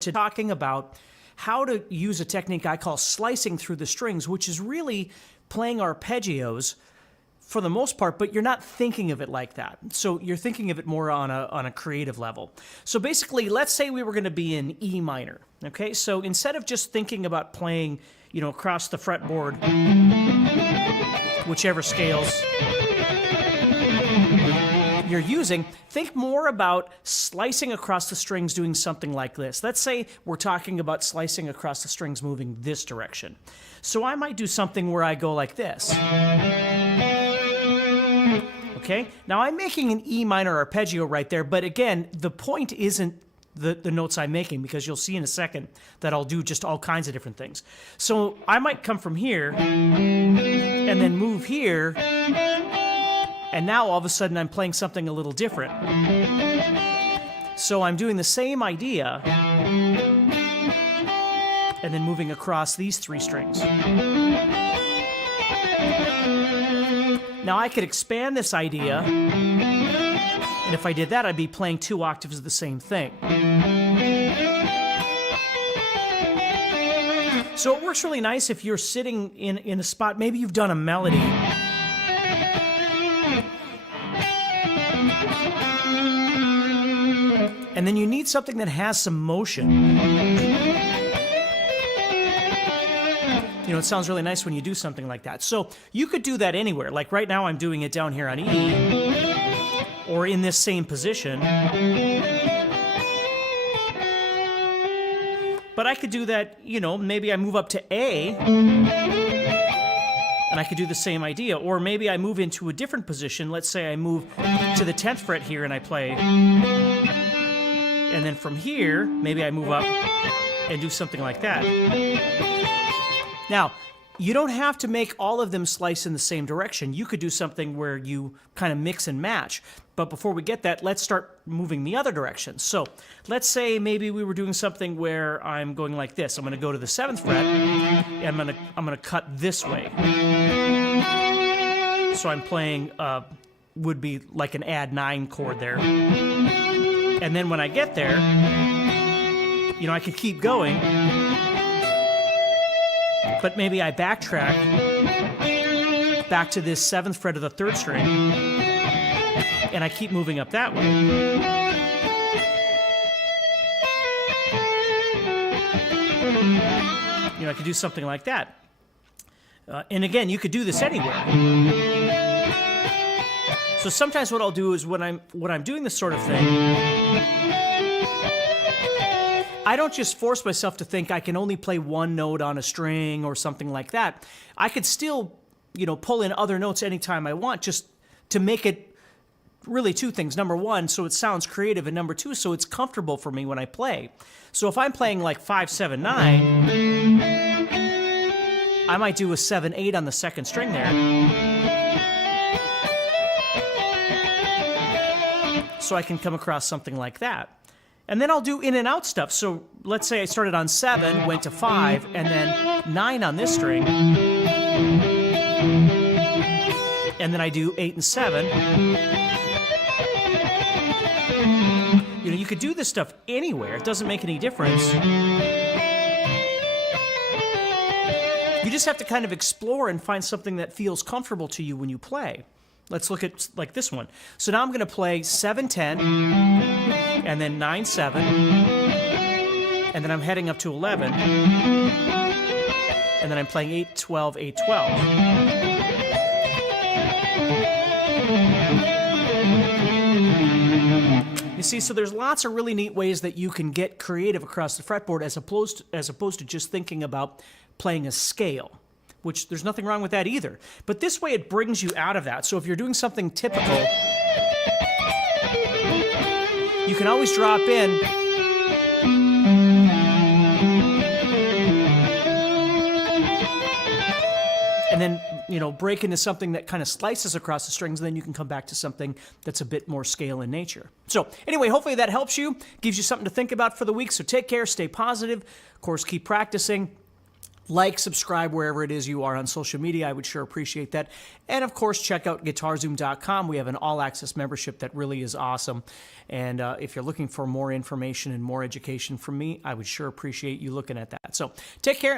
to talking about how to use a technique I call slicing through the strings, which is really playing arpeggios for the most part, but you're not thinking of it like that. So you're thinking of it more on a creative level. So basically, let's say we were going to be in E minor, okay? So instead of just thinking about playing, across the fretboard, whichever scales you're using, think more about slicing across the strings doing something like this. Let's say we're talking about slicing across the strings moving this direction. So I might do something where I go like this. Okay, now I'm making an E minor arpeggio right there, but again, the point isn't the notes I'm making, because you'll see in a second that I'll do just all kinds of different things. So I might come from here and then move here, and now all of a sudden I'm playing something a little different. So I'm doing the same idea and then moving across these three strings. Now I could expand this idea, and if I did that, I'd be playing 2 octaves of the same thing. So it works really nice if you're sitting in a spot, maybe you've done a melody. And then you need something that has some motion. It sounds really nice when you do something like that. So you could do that anywhere. Like right now I'm doing it down here on E, or in this same position. But I could do that, maybe I move up to A, and I could do the same idea. Or maybe I move into a different position. Let's say I move to the 10th fret here and I play. And then from here, maybe I move up and do something like that. Now, you don't have to make all of them slice in the same direction. You could do something where you kind of mix and match. But before we get that, let's start moving the other direction. So let's say maybe we were doing something where I'm going like this. I'm going to go to the 7th fret, and I'm going to cut this way. So I'm playing, would be like an add 9 chord there. And then when I get there, I can keep going. But maybe I backtrack back to this 7th fret of the 3rd string, and I keep moving up that way. I could do something like that. And again, you could do this anywhere. So sometimes what I'll do is when I'm doing this sort of thing, I don't just force myself to think I can only play one note on a string or something like that. I could still, pull in other notes anytime I want, just to make it really 2 things. Number 1, so it sounds creative, and number 2, so it's comfortable for me when I play. So if I'm playing like 5, 7, 9, I might do a 7, 8 on the 2nd string there. So I can come across something like that. And then I'll do in and out stuff. So let's say I started on 7, went to 5, and then 9 on this string. And then I do 8 and 7. You could do this stuff anywhere. It doesn't make any difference. You just have to kind of explore and find something that feels comfortable to you when you play. Let's look at like this one. So now I'm going to play 7, 10, and then 9, 7, and then I'm heading up to 11, and then I'm playing 8, 12, 8, 12. You see, so there's lots of really neat ways that you can get creative across the fretboard as opposed to just thinking about playing a scale, which there's nothing wrong with that either. But this way it brings you out of that. So if you're doing something typical, you can always drop in and then, break into something that kind of slices across the strings, and then you can come back to something that's a bit more scale in nature. So anyway, hopefully that helps you, gives you something to think about for the week. So take care, stay positive, of course, keep practicing. Like, subscribe wherever it is you are on social media. I would sure appreciate that. And of course, check out GuitarZoom.com. We have an all-access membership that really is awesome. And if you're looking for more information and more education from me, I would sure appreciate you looking at that. So take care.